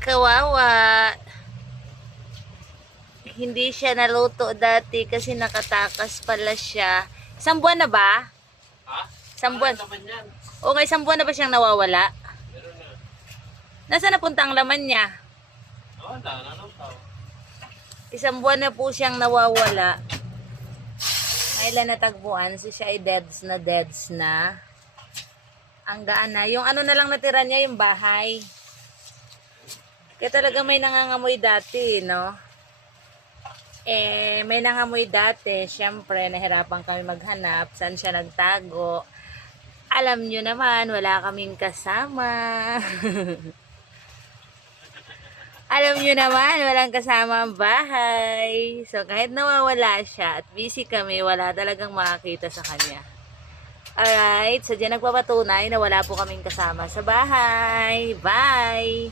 Kawawa. Hindi siya naluto dati kasi nakatakas pala siya. Isang buwan na ba? Ha? Isang buwan. Naman yan. Okay, isang buwan na ba siyang nawawala? Meron na. Nasaan napunta ang laman niya? Wala, nanutaw. Isang buwan na po siyang nawawala. Kailan natagpuan? Si siya ay deads na. Ang gaan na. Yung ano na lang natira niya, yung bahay. Kaya talaga may nangangamoy dati, no? May nangangamoy dati. Siyempre, nahirapan kami maghanap. Saan siya nagtago? Alam nyo naman, wala kaming kasama. Alam nyo naman, walang kasama ang bahay. So, kahit nawawala siya at busy kami, wala talagang makakita sa kanya. Alright, so dyan nagpapatunay na wala po kaming kasama sa bahay. Bye!